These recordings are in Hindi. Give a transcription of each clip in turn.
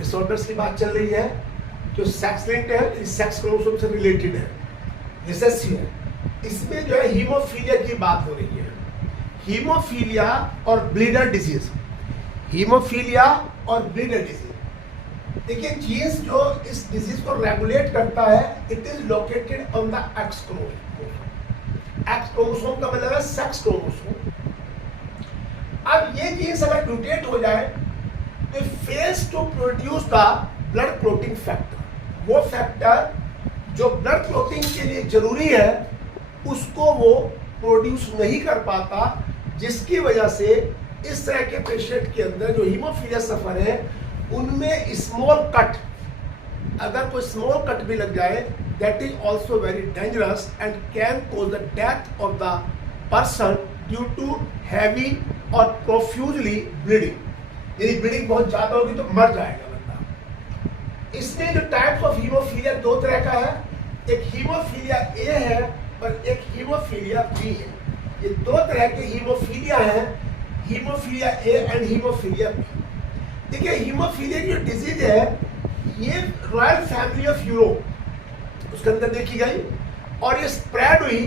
डिसऑर्डर्स की बात चल रही है, जो सेक्स लिंक्ड है, सेक्स क्रोमोसोम से रिलेटेड है, रिसेसिव है। इसमें जो है हीमोफीलिया की बात हो रही है। हीमोफीलिया और ब्लीडर डिजीज, हीमोफीलिया और ब्लीडर डिजीज, देखिए जीन्स जो इस डिजीज को रेगुलेट करता है, it is located on the x chromosome. X chromosome का मतलब है सेक्स क्रोमोसोम। अब ये जीन्स अगर म्यूटेट हो जाए तो fails to produce the blood clotting factor. वो फैक्टर जो ब्लड क्लॉटिंग के लिए जरूरी है उसको वो प्रोड्यूस नहीं कर पाता, जिसकी वजह से इस तरह के पेशेंट के अंदर जो हीमोफीलिया सफर है उनमें स्मॉल कट, अगर कोई स्मॉल कट भी लग जाए, that is also very dangerous and can cause the death of the person due to heavy और प्रोफ्यूजली ब्लीडिंग। यदि ब्लीडिंग बहुत ज्यादा होगी तो मर जाएगा बंदा। इसमें जो टाइप्स ऑफ हीमोफीलिया दो तरह का है, एक हीमोफीलिया ए है और एक हीमोफीलिया बी है। ये दो तरह के हीमोफीलिया हैं, haemophilia A and haemophilia B. देखिए हीमोफीलिया की जो डिजीज है ये रॉयल फैमिली ऑफ यूरोप उसके अंदर देखी गई और ये स्प्रेड हुई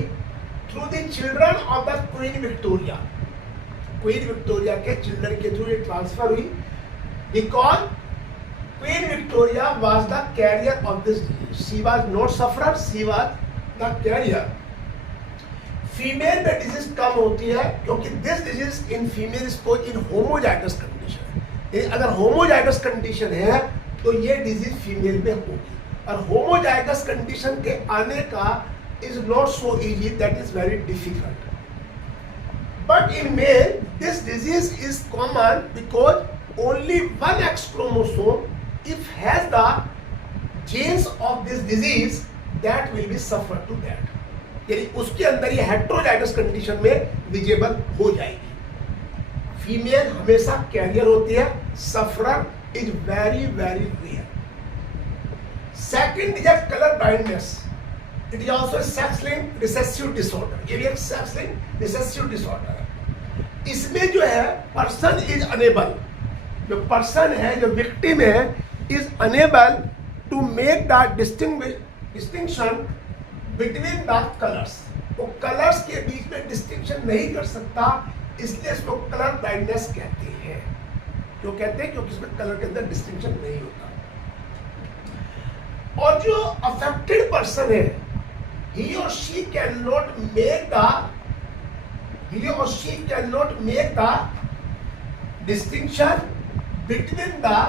through the children of the Queen Victoria. Queen Victoria के चिल्ड्रन के थ्रू ये ट्रांसफर हुई because Queen Victoria was the carrier of this disease. She was not sufferer, she was the carrier. Female में डिजीज कम होती है क्योंकि this disease in female is cause in homozygous condition. अगर होमोजाइगस कंडीशन है तो ये डिजीज फीमेल में होगी, और होमोजाइगस कंडीशन के आने का is not so easy, that is very difficult. But in male this disease is common because only one X chromosome if has the genes of this disease that will be suffer to that, यानी उसके अंदर ये हेट्रोजाइगस कंडीशन में विजिबल हो जाएगी। फीमेल हमेशा कैरियर होती है, sufferer is very very rare. Second is colour blindness, it is also sex linked recessive disorder. ये भी एक सेक्स लिंक्ड रिसेसिव डिसऑर्डर है। इसमें जो है पर्सन इज अनेबल, जो पर्सन है, जो विक्टिम है, is unable to make the distinction between the colours. वो कलर्स के बीच में डिस्टिंक्शन नहीं कर सकता, इसलिए इसको कलर ब्लाइंडनेस कहते हैं। क्यों कहते हैं? क्योंकि इसमें कलर के अंदर डिस्टिंक्शन नहीं होता। और जो अफेक्टेड पर्सन है, he or she cannot make the distinction between the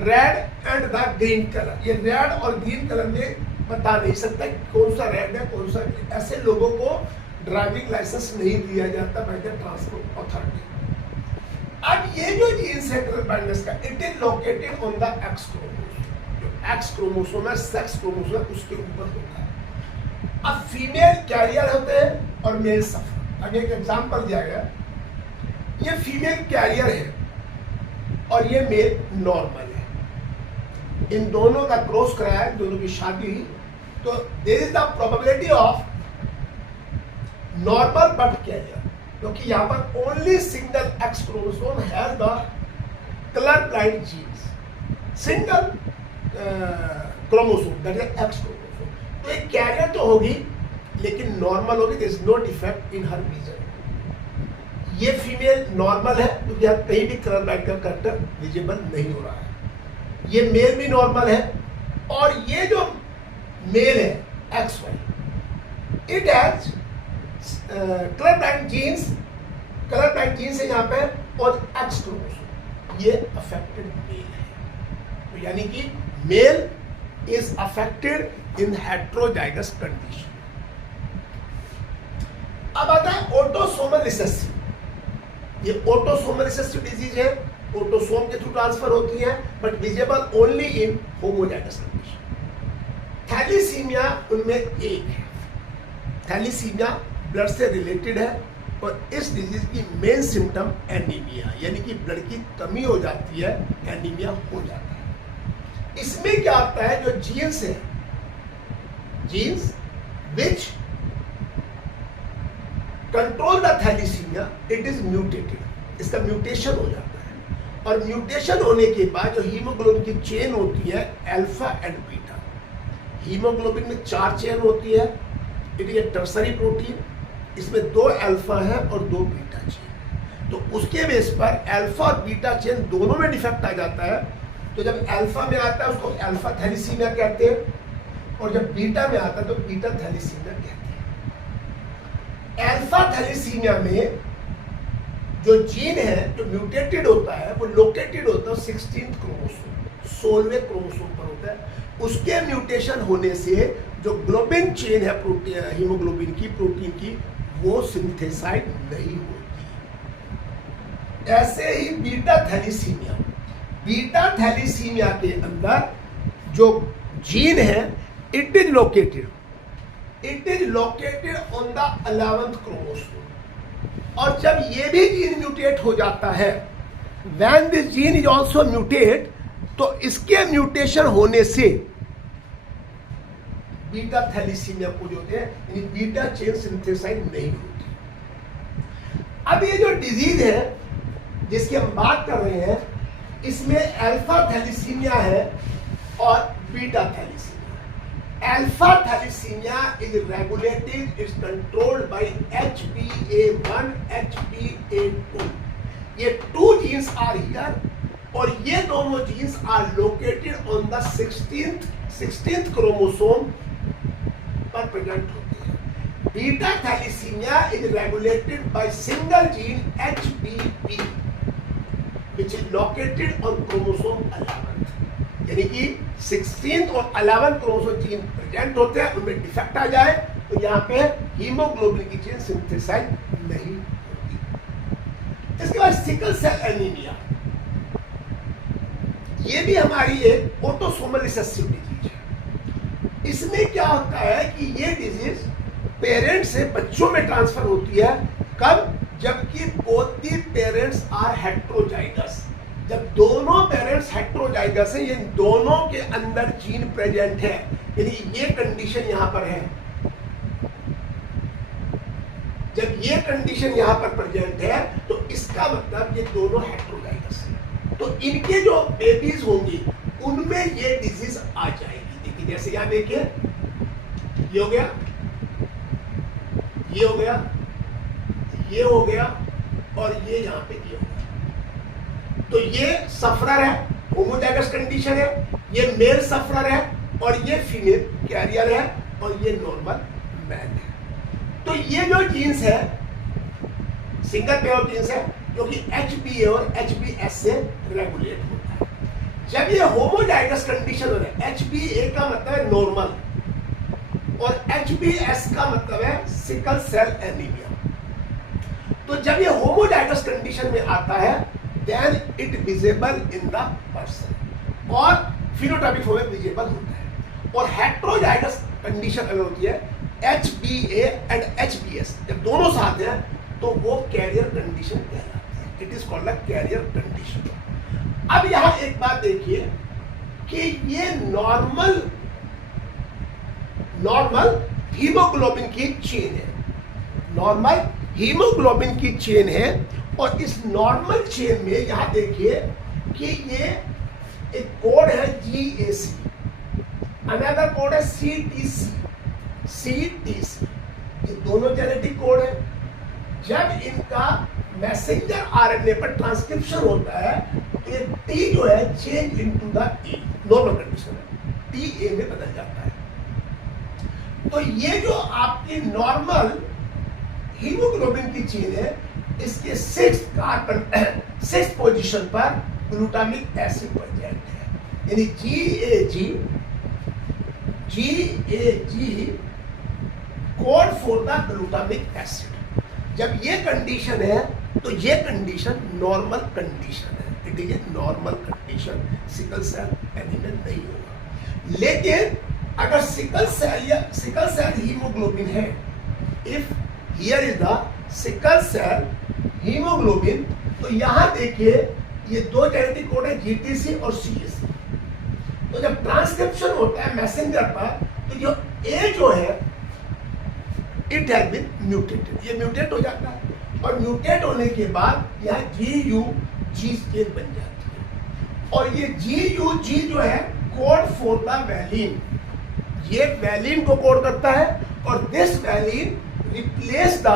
red and the green color। ये रेड और ग्रीन कलर में बता नहीं सकता कौन सा रेड है कौन सा ग्रीन। ऐसे लोगों को ड्राइविंग लाइसेंस नहीं दिया जाता बाय द ट्रांसपोर्ट अथॉरिटी। अब ये जो जीन्स है कलर ब्लाइंडनेस का, it is located on the x chromosome. जो एक्स क्रोमोसोम है, सेक्स क्रोमोसोम है, उसके ऊपर होता है। अब फीमेल कैरियर होते हैं और मेल सफर। आगे एक एग्जांपल दिया गया, ये फीमेल कैरियर है और ये मेल नॉर्मल है। इन दोनों का क्रॉस कराया, दोनों की शादी हुई, तो there is the probability of normal but carrier, क्योंकि यहाँ पर only single X chromosome has the colour blind genes, single chromosome that is X chromosome. तो एक कैरियर तो होगी लेकिन नॉर्मल होगी, there is no defect in her vision. ये फीमेल नॉर्मल है क्योंकि यहाँ कहीं भी कलर ब्लाइंड का कैरेक्टर विजिबल नहीं हो रहा है। ये मेल भी नॉर्मल है, और ये जो मेल है X Y, it has colour blind genes, colour blind genes है यहाँ पे, और एक्स क्रोमोसोम, ये अफेक्टेड मेल है। तो यानी कि male is affected in heterozygous condition. अब आता है ऑटोसोमल रिसेसिव। ये ऑटोसोमल रिसेसिव डिजीज है, ऑटोसोम के थ्रू ट्रांसफर होती है, but visible only in homozygous condition. Thalassaemia उनमें एक है। थैलीसीमिया ब्लड से रिलेटेड है, और इस डिजीज की मेन सिम्टम एनीमिया, यानी कि ब्लड की कमी हो जाती है, एनीमिया हो जाता है। इसमें क्या आता है, जो जीन्स है, genes which control the thalassaemia, it is mutated, इसका म्यूटेशन हो जाता है। और म्यूटेशन होने के बाद जो हीमोग्लोबिन की चेन होती है अल्फा एंड बीटा, हीमोग्लोबिन में 4 चेन होती है, it is A tertiary protein, इसमें 2 अल्फा है और 2 बीटा चेन। तो उसके बेस पर अल्फा और बीटा चेन दोनों में डिफेक्ट आ जाता है। तो जब अल्फा में आता है उसको अल्फा थैलीसीमिया कहते हैं, और जब बीटा में आता है तो बीटा थैलीसीमिया कहते हैं। अल्फा थैलीसीमिया में जो जीन है जो म्यूटेटेड होता है वो लोकेटेड होता है 16th क्रोमोसोम, 16वें क्रोमोसोम पर होता है। उसके म्यूटेशन होने से जो ग्लोबिन चेन है प्रोटीन हीमोग्लोबिन की प्रोटीन की वो सिंथेसाइड नहीं होती। ऐसे ही बीटा थैलीसीमिया, बीटा थैलीसीमिया के अंदर जो जीन है it is located on the 11th chromosome, और जब ये भी जीन म्यूटेट हो जाता है, when this gene is also mutate, तो इसके म्यूटेशन होने से बीटा थैलीसीमिया को जो होते हैं यानी बीटा चेन सिंथेसाइड नहीं होती। अब ये जो डिजीज है जिसकी हम बात कर रहे हैं, इसमें अल्फा थैलीसीमिया है और beta thalassaemia. Alpha thalassaemia is regulated, is controlled by HbA1, HbA2। ये 2 जीन्स आर हियर, और ये दोनों genes are located on the 16th chromosome पर प्रेजेंट होते हैं। Beta thalassaemia is regulated by single gene HbP which is located on chromosome 11th, यानी कि 16th और 11th क्रोमोसोम जीन प्रेजेंट होते हैं, उनमें डिफेक्ट आ जाए तो यहाँ पे हीमोग्लोबिन की चेन सिंथेसाइज नहीं होती। इसके बाद सिकल सेल एनीमिया, ये भी हमारी एक ऑटोसोमल रिसेसिव डिजीज है। इसमें क्या होता है कि ये डिजीज पेरेंट्स से बच्चों में ट्रांसफर होती है। कब? जबकि both the parents are heterozygous, जब दोनों पेरेंट्स हेट्रोजाइगस हैं, ये दोनों के अंदर जीन प्रेजेंट है, यानी ये कंडीशन यहां पर है। जब ये कंडीशन यहां पर प्रेजेंट है तो इसका मतलब ये दोनों हेट्रोजाइगस है, तो इनके जो बेबीज होंगी उनमें ये डिजीज आ जाएगी। देखिए जैसे यहां देखिए, ये हो गया, ये हो गया, ये हो गया, और ये यहां पे ये हो गया। तो ये सफरर है, होमोजाइगस कंडीशन है, ये मेल सफरर है, और ये फीमेल कैरियर है, और ये नॉर्मल मैन है। तो ये जो जीन्स है सिंगल पेयर ऑफ जीन्स है जो कि HbA और HbS से रेगुलेट होता है। जब ये होमोजाइगस कंडीशन हो रहा है, HbA का मतलब है नॉर्मल और HbS का मतलब है सिकल सेल एनीमिया। तो जब ये होमोजाइगस कंडीशन में आता है then it visible in the person और फिनोटाइपिक फॉर्म में विजिबल होता है। और हेट्रोजाइगस कंडीशन अगर होती है HbA एंड HbS, जब दोनों साथ हैं तो वो कैरियर कंडीशन कहलाती है। It is called a carrier condition. अब यहां एक बात देखिए कि ये नॉर्मल हीमोग्लोबिन की चेन है, नॉर्मल हीमोग्लोबिन की चेन है, और इस नॉर्मल चेन में यहां देखिए कि ये एक कोड है GAC, अनदर कोड है CTC, ये दोनों जेनेटिक कोड है। जब इनका मैसेंजर आरएनए पर ट्रांसक्रिप्शन होता है तो ये T जो है change into the E, normal condition है, TA में बदल जाता है। तो ये जो आपकी नॉर्मल हीमोग्लोबिन की चेन है, इसके 6th पोजीशन पर ग्लूटामिक एसिड प्रेजेंट है, यानी GAG code for the glutamic acid. जब ये कंडीशन है तो ये कंडीशन नॉर्मल कंडीशन है, it is a normal condition, sickle cell anaemia नहीं होगा। लेकिन अगर सिकल सेल हीमोग्लोबिन है, if here is the sickle cell haemoglobin, तो यहां देखिए ये दो जेनेटिक कोड है GTC और CAC। तो जब ट्रांसक्रिप्शन होता है मैसेंजर पर तो जो A जो है इट हैज बीन म्यूटेटेड, ये म्यूटेट हो जाता है, और म्यूटेट होने के बाद यहाँ GUG चेन बन जाता है। और ये GUG जो है कोड फॉर द वैलिन, ये वैलिन को कोड करता है और this valine replace the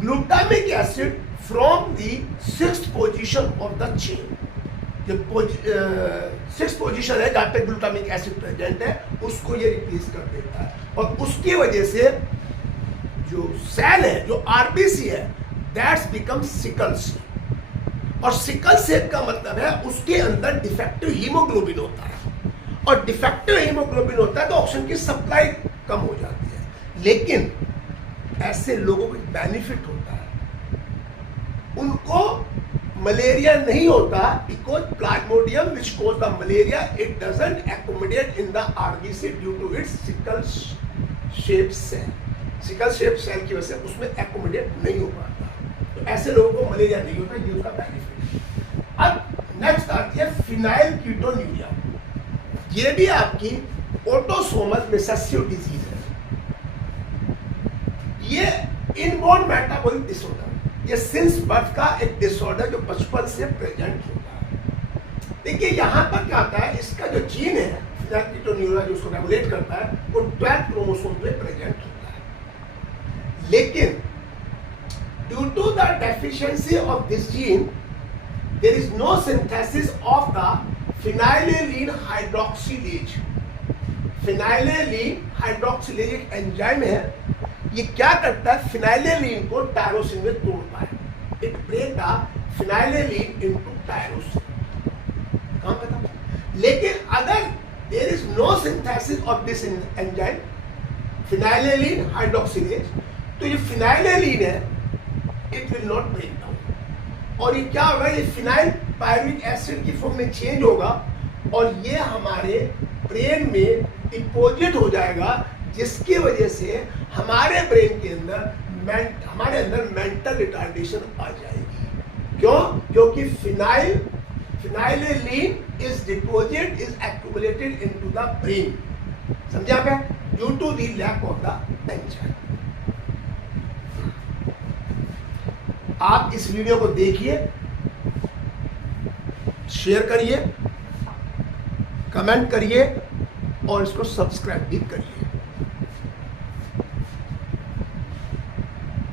glutamic acid from the 6th position of the chain. जो 6th पोजीशन है जहां पे ग्लूटामिक एसिड प्रेजेंट है उसको ये रिप्लेस कर देता है और उसकी वजह से जो सेल है, जो RBC है, दैट्स बिकम सिकल सेल। और सिकल सेल का मतलब है उसके अंदर डिफेक्टिव हीमोग्लोबिन होता है और डिफेक्टिव हीमोग्लोबिन होता है तो ऑक्सीजन की सप्लाई कम हो जाती है। लेकिन ऐसे लोगों को बेनिफिट होता है, उनको मलेरिया नहीं होता because plasmodium which cause the malaria it doesn't accommodate in the RBC due to its sickle shape cell. Sickle shape cell की वजह से उसमें एक्कोमोडेट नहीं हो पाता, तो ऐसे लोगों को मलेरिया नहीं होता, ये उसका बेनिफिट। अब नेक्स्ट आती है फिनाइल कीटोन्यूरिया। ये भी आपकी ऑटोसोमल रिसेसिव डिजीज है। ये इनबॉर्न मेटाबॉलिक डिसऑर्डर, ये सिंस बर्थ का एक डिसऑर्डर जो बचपन से प्रेजेंट होता है। देखिए यहाँ पर क्या आता है, इसका जो जीन है फिनाइल कीटोन्यूरिया जो उसको रेगुलेट करता है वो 12th क्रोमोसोम पे प्रेजेंट होता है। लेकिन due to the deficiency of this gene, there is no synthesis of the phenylalanine hydroxylase. Phenylalanine hydroxylase एक एंजाइम है, ये क्या करता है, फिनाइलेलिन को टायरोसिन में तोड़ता है। It break the phenylalanine into tyrosine. काम खत्म। लेकिन अगर there is no synthesis of this enzyme phenylalanine hydroxylase, तो ये फिनाइलेलिन है it will not break down और ये क्या होगा, ये फिनाइल पायरुविक एसिड की फॉर्म में चेंज होगा और ये हमारे ब्रेन में डिपॉजिट हो जाएगा, जिसकी वजह से हमारे ब्रेन के अंदर हमारे अंदर मेंटल रिटार्डेशन आ जाएगी। क्यों? क्योंकि phenylalanine is deposit is accumulated into the brain. समझे आप? Due to the lack of the enzyme. आप इस वीडियो को देखिए, शेयर करिए, कमेंट करिए और इसको सब्सक्राइब भी करिए।